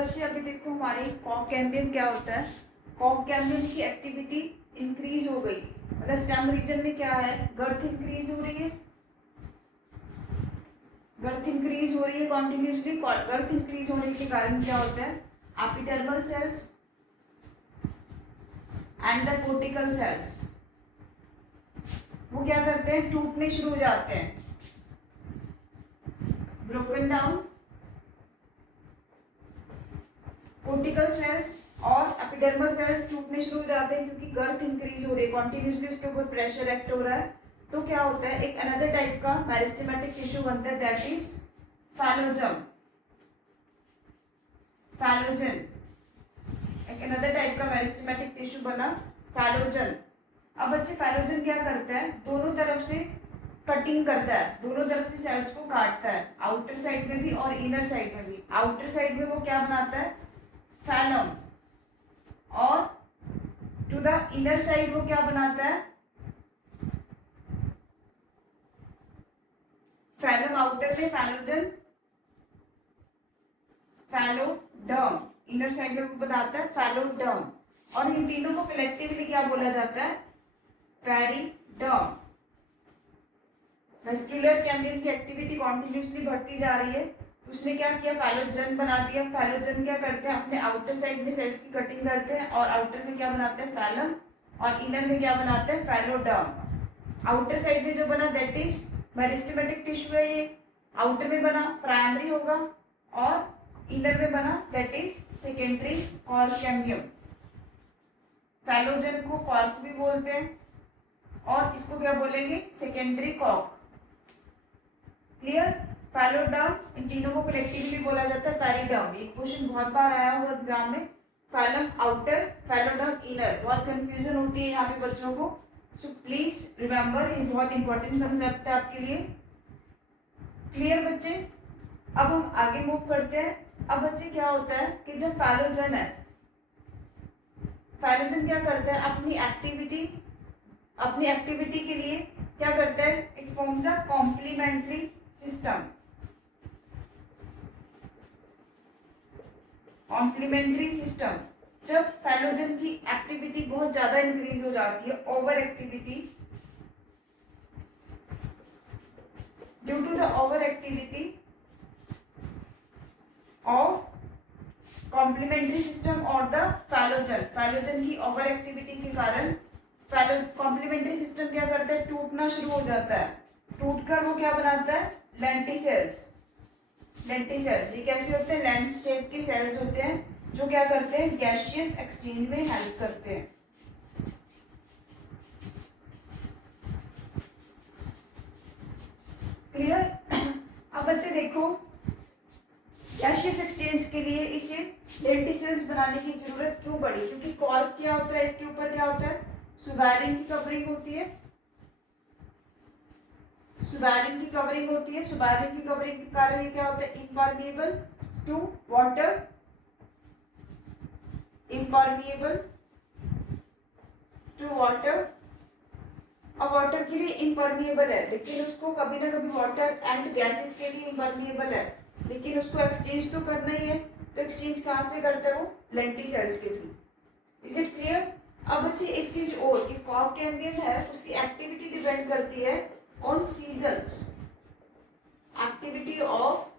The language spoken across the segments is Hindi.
बच्चे अभी देखो हमारी कॉक कैम्बियम क्या होता है। कॉक कैम्बियम की एक्टिविटी इंक्रीज हो गई, मतलब स्टेम रीजन में क्या है, गर्थ इंक्रीज हो रही है, गर्थ इंक्रीज हो रही है कॉन्टिन्यूसली। गर्थ इंक्रीज होने के कारण क्या होता है, epidermal cells and the cortical cells वो क्या करते हैं, टूटने शुरू हो जाते हैं, ब्रोकन डाउन। कोर्टिकल सेल्स और एपिडर्मल सेल्स टूटने शुरू हो जाते हैं क्योंकि गर्थ इंक्रीज हो रही है, कॉन्टिन्यूसली उसके ऊपर प्रेशर एक्ट हो रहा है। तो क्या होता है, एक अनदर टाइप का मेरिस्टेमेटिक टिश्यू बनता है, दैट इज फैलोजम, फैलोजन। एक अनदर टाइप का मेरिस्टेमेटिक टिश्यू बना फैलोजन। अब बच्चे फैलोजन क्या करता है, दोनों तरफ से कटिंग करता है, दोनों तरफ से सेल्स को काटता है, आउटर साइड में भी और इनर साइड में भी। आउटर साइड में वो क्या बनाता है, फैलम, और टू द इनर साइड वो क्या बनाता है, फैलम आउटर में फैलोजन, फैलोडर्म इनर साइड में वो बनाता है फैलोडर्म। और इन तीनों को कलेक्टिवली क्या बोला जाता है, पेरिडर्म। वेस्क्यूलर कैम्बियम की एक्टिविटी कॉन्टिन्यूसली बढ़ती जा रही है, तो उसने क्या किया, फैलोजन बना दिया। फैलोजन क्या करते हैं, अपने आउटर साइड में सेल्स की कटिंग करते हैं और आउटर में क्या बनाते हैं, फैलम, और इनर में क्या बनाते हैं, फैलोडर्म। आउटर साइड में जो बना दैट इज मेरिस्टेमेटिक टिश्यू है, ये आउटर में बना प्राइमरी होगा, और इनर में बना that is secondary cork cambium. Phellogen को कॉर्क भी बोलते हैं और इसको क्या बोलेंगे, सेकेंडरी कॉर्क। क्लियर। फैलोडर्म, इन तीनों को कलेक्टिवली बोला जाता है पेरिडर्म। ये क्वेश्चन बहुत बार आया हुआ एग्जाम में, फैलम आउटर, फैलोडर्म इनर, बहुत कंफ्यूजन होती है यहाँ पे बच्चों को। सो प्लीज रिमेंबर, ये बहुत इंपॉर्टेंट कंसेप्ट है आपके लिए। क्लियर बच्चे। अब हम आगे मूव करते हैं। अब बच्चे क्या होता है कि जब फैलोजन है, फैलोजन क्या करता है, अपनी एक्टिविटी के लिए क्या करता है, it forms a complementary system. Complementary system, जब फैलोजन की एक्टिविटी बहुत ज्यादा इंक्रीज हो जाती है, over activity, due to the over activity of complementary system और द फैलोजन, फैलोजन की ओवर एक्टिविटी के कारण कॉम्प्लीमेंट्री सिस्टम क्या करता है, टूटना शुरू हो जाता है। टूटकर वो क्या बनाता है, लेंटिसेल्स। लेंटिसेल्स ये कैसे होते हैं, लेंस शेप के सेल्स होते हैं जो क्या करते हैं, गैसियस एक्सचेंज में हेल्प करते हैं। क्लियर। अब बच्चे देखो, गैसियस एक्सचेंज के लिए इसे लेंटिसेल्स बनाने की जरूरत क्यों पड़ी, क्योंकि कॉर्क क्या होता है, इसके ऊपर क्या होता है, सुबैरिन की कवरिंग होती है, सुबैरिन की कवरिंग होती है। सुबैरिन की कवरिंग के कारण ये क्या होता है, impermeable to water, impermeable to water. अब वाटर के लिए इम्परमिएबल है, लेकिन उसको कभी ना कभी वाटर एंड गैसेस के लिए इम्परमिएबल है, लेकिन उसको एक्सचेंज तो करना ही है। तो एक्सचेंज कहाँ से करता है वो, लेंटिसेल्स के थ्रू। Is it clear. अब बच्चे एक चीज और कि कॉर्क कैम्बियम है, उसकी एक्टिविटी डिपेंड करती है on seasons. Activity of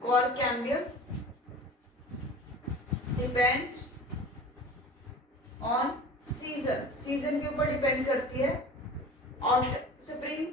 cork cambium depends on season, season के ऊपर डिपेंड करती है। और स्प्रिंग,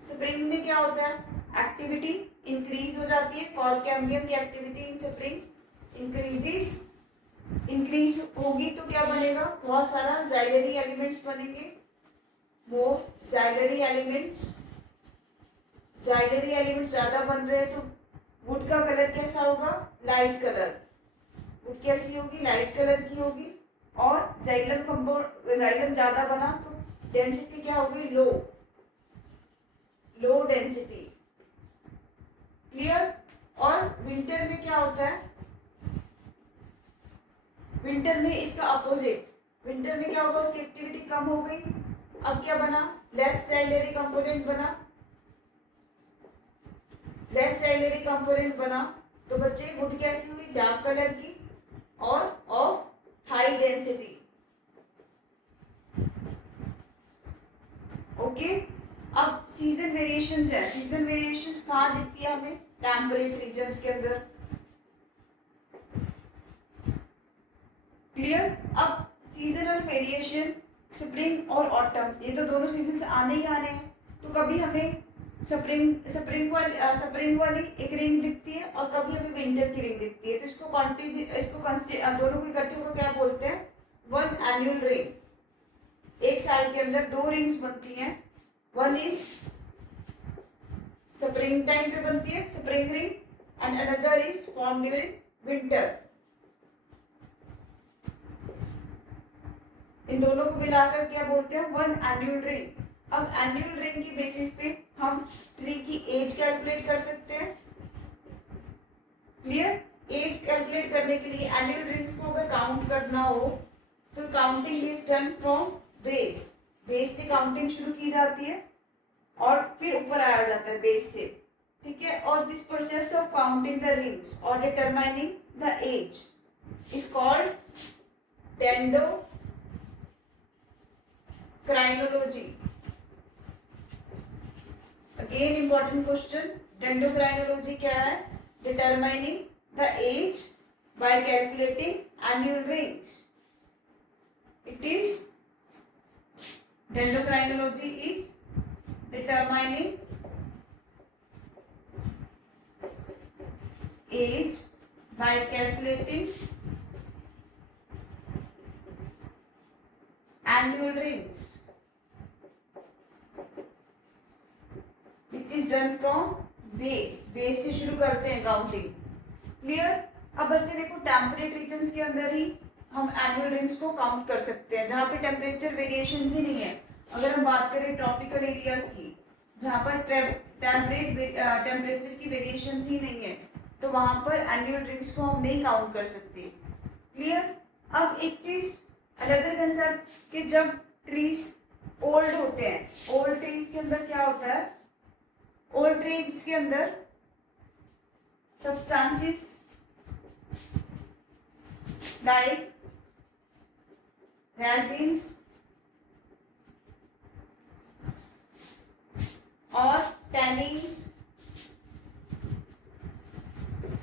स्प्रिंग में क्या होता है, एक्टिविटी इंक्रीज हो जाती है। कॉर्क कैम्बियम की activity in spring increases, increase होगी तो क्या बनेगा, बहुत सारा जाइलरी एलिमेंट्स बनेंगे, मोर जाइलरी एलिमेंट्स। जाइलरी एलिमेंट्स ज्यादा बन रहे हैं तो वुड का कलर कैसा होगा, लाइट कलर। वुड कैसी होगी, लाइट कलर की होगी। और जाइलम कंपाउंड, जाइलम ज्यादा बना तो डेंसिटी क्या होगी, लो, लो डेंसिटी। क्लियर। और विंटर में क्या होता है, विंटर में इसका अपोजिट, विंटर में क्या होगा, उसकी एक्टिविटी कम हो गई। अब क्या बना, लेस जाइलरी कंपोनेंट बना, गैस साइलरी कंपोनेंट बना, तो बच्चे वुड कैसी हुई, डार्क कलर की और ऑफ हाई डेंसिटी। ओके, अब सीजन वेरिएशंस है। सीजन वेरिएशंस कहाँ दिखती है हमें, टेम्परेट रीजन्स के अंदर। क्लियर। अब सीजनल वेरिएशन स्प्रिंग और ऑटम, ये तो दोनों सीजन आने ही आने हैं, तो कभी हमें स्प्रिंग वाली एक रिंग दिखती है और कभी हमें विंटर की रिंग दिखती है, तो दोनों को इकट्ठे को क्या बोलते हैं, वन एनुअल रिंग। एक साल के अंदर दो रिंग्स बनती हैं, वन इज स्प्रिंग टाइम पे बनती है spring ring, and another is form during winter. इन दोनों को मिलाकर क्या बोलते हैं, वन एनुअल रिंग। अब एनुअल रिंग की बेसिस पे हम ट्री की एज कैलकुलेट कर सकते हैं। क्लियर। एज कैलकुलेट करने के लिए एनुअल रिंग्स को अगर काउंट करना हो तो counting is done from base. Base से काउंटिंग शुरू की जाती है और फिर ऊपर आया जाता है बेस से, ठीक है। और this process of counting the rings और determining the age is called dendrochronology. Again important question, dendrochronology क्या है, determining the age by calculating annual rings. It is dendrochronology is determining age by calculating annual rings, which is done from base। Base से शुरू करते हैं काउंटिंग। क्लियर। अब बच्चे देखो, टेम्परेट रीजन्स के अंदर ही हम एनुअल रिंग्स को काउंट कर सकते हैं, जहाँ पे टेम्परेचर वेरिएशन ही नहीं है। अगर हम बात करें ट्रॉपिकल एरियाज की, जहाँ पर टेम्परेचर की वेरिएशन ही नहीं है, तो वहां पर एनुअल रिंग्स को हम नहीं काउंट कर सकते। क्लियर। अब एक चीज अनदर कंसेप्ट कि जब ट्रीज ओल्ड होते हैं, ओल्ड ट्रीज के अंदर क्या होता है, ओल्ड ट्रीज के अंदर सब्सटेंसेस लाइक रेजिन्स और टैनिन्स,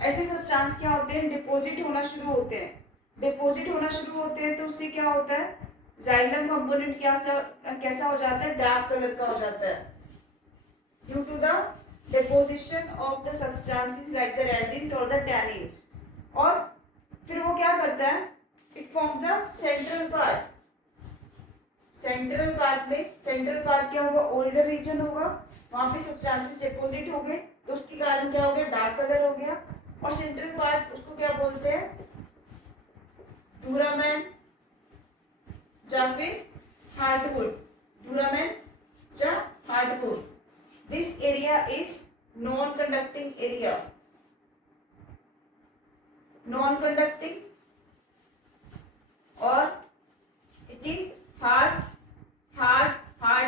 ऐसे सब चांस क्या होते हैं, डिपॉजिट होना शुरू होते हैं। डिपॉजिट होना शुरू होते हैं तो उससे क्या होता है, जाइलम कंपोनेंट कैसा हो जाता है, डार्क कलर का हो जाता है, due to the deposition of the substances like the resins और द टैनिन्स। और फिर वो क्या करता है, it forms the central part. Central part में, सेंट्रल पार्ट क्या होगा, ओल्डर रीजन होगा, वहां पे सब्सटेंसेस डिपॉजिट हो गए, तो उसके कारण क्या हो गया, डार्क कलर हो गया। और सेंट्रल पार्ट उसको क्या बोलते हैं, डूरामेन या फिर हार्डवुड। डूरामेन या hardwood. This area is non conducting area. Non conducting और it is hard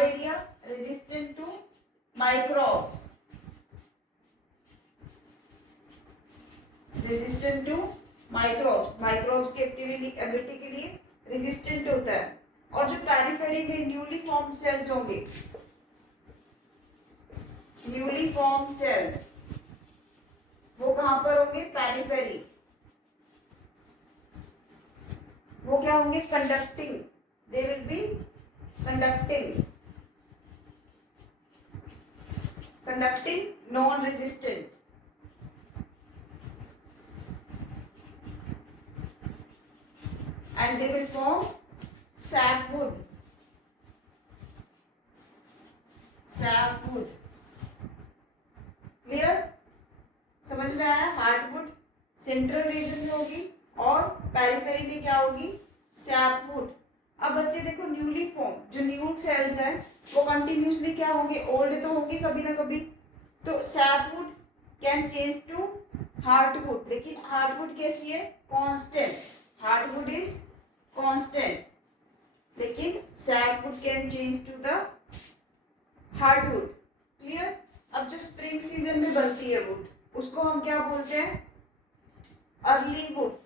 area resistant to microbes, microbes की एबिलिटी के लिए रेजिस्टेंट होता है। और जो पेरिफेरी में न्यूली फॉर्म्ड सेल्स होंगे, न्यूली फॉर्म्ड सेल्स वो कहां पर होंगे, पेरिफेरी। वो क्या होंगे, conducting, they will be conducting non-resistant, and they will form sapwood. Clear, समझ में आया। हार्डवुड सेंट्रल रीजन में होगी और पेरिफेरी में क्या होगी, सैपवुड। अब बच्चे देखो, न्यूली फॉर्म जो न्यू सेल्स हैं वो कंटिन्यूसली क्या होंगे, ओल्ड तो होंगे कभी ना कभी। तो sapwood can change to hardwood, लेकिन हार्डवुड कैसी है, कांस्टेंट। हार्डवुड इज कांस्टेंट, लेकिन sapwood can change to the hardwood. Clear. अब जो स्प्रिंग सीजन में बनती है वुड, उसको हम क्या बोलते हैं? Early wood.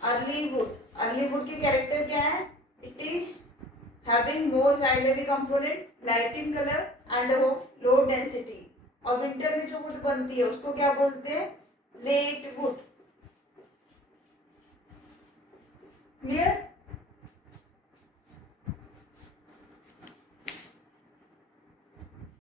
Early wood, early wood की कैरेक्टर क्या है? It is having more xylary component, light in colour and of low density. और विंटर में जो वुड बनती है उसको क्या बोलते हैं? Late wood. क्लियर?